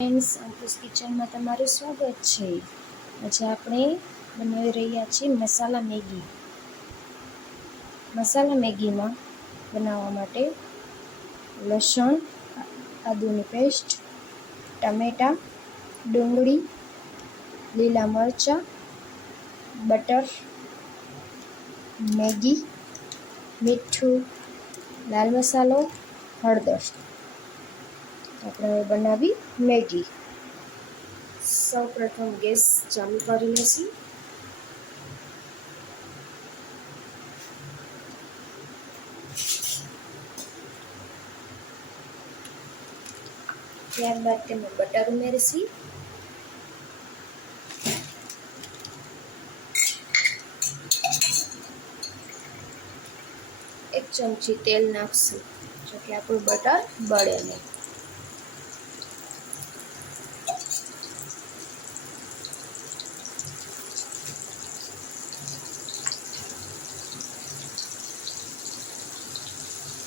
Friends, અંકુશ કિચનમાં તમારું સ્વાગત છે। આજે આપણે બનાવી રહ્યા છીએ મસાલા મેગી। મસાલા મેગીમાં બનાવવા માટે લસણ, આદુની પેસ્ટ, ટમેટાં, ડુંગળી, લીલા મરચાં, બટર, મેગી, મીઠું, લાલ મસાલો, હળદર। આપણે હવે બનાવી મેગી। સૌપ્રથમ ગેસ ચાલુ કરી લઈશું। ત્યારબાદ તેમાં બટર ઉમેરીશું। એક ચમચી તેલ નાખશું, જો કે આપણું બટર બળે નહીં।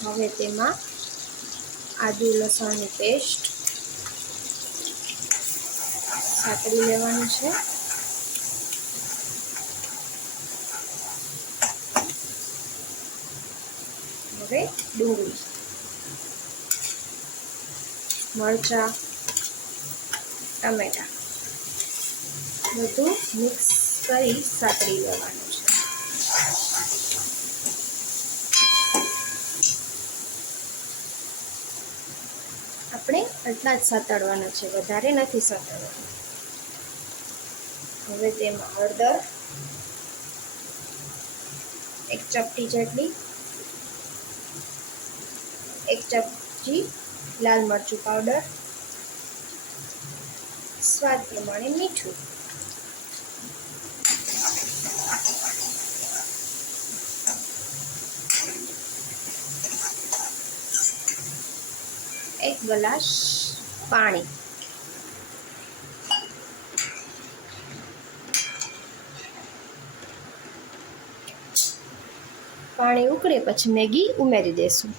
હવે તેમાં આદુ લસણની પેસ્ટ સાતળી લેવાનું છે। હવે ડુંગળી, મરચાં, ટમેટાં બધું મિક્સ કરી સાતળી લેવાનું છે। આપણે આટલા જ સાતળવાના છે, વધારે નથી સાતળવાના। હવે તેમાં હળદર એક ચપટી જેટલી, એક ચમચી લાલ મરચું પાવડર, સ્વાદ પ્રમાણે મીઠું, એક ગ્લાસ પાણી। પાણી ઉકળે પછી મેગી ઉમેરી દેશું।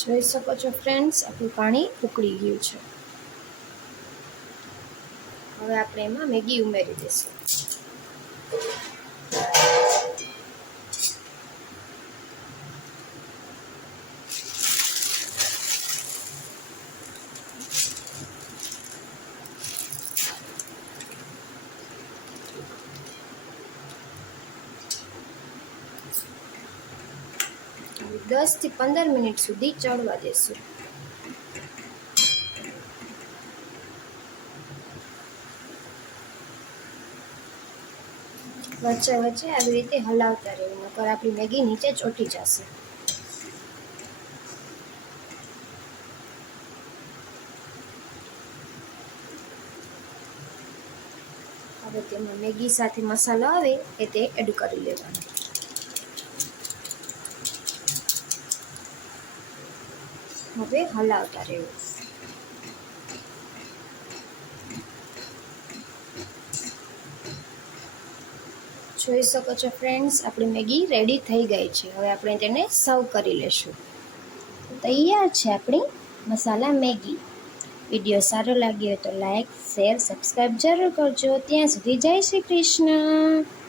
જોઈ શકો છો ફ્રેન્ડ્સ, આપણું પાણી ઉકળી ગયું છે। હવે આપણે એમાં મેગી ઉમેરી દઈશું। હવે 10 થી 15 મિનિટ સુધી ચડવા દેશું। વચ્ચે વચ્ચે આવી રીતે હલાવતા રહેવું, નકર આપણી મેગી નીચે ચોંટી જશે। હવે તેમાં મેગી સાથે મસાલો આવે એ તે એડ કરી લેવાનો। હવે હલાવતા રહેવું। જોઈ શકો છો ફ્રેન્ડ્સ, આપણી મેગી રેડી થઈ ગઈ છે। હવે આપણે તેને સર્વ કરી લેશું। તૈયાર છે આપણી મસાલા મેગી। વિડીયો સારો લાગ્યો તો લાઈક, શેર, સબસ્ક્રાઈબ જરૂર કરજો। ત્યાં સુધી જય શ્રી કૃષ્ણ।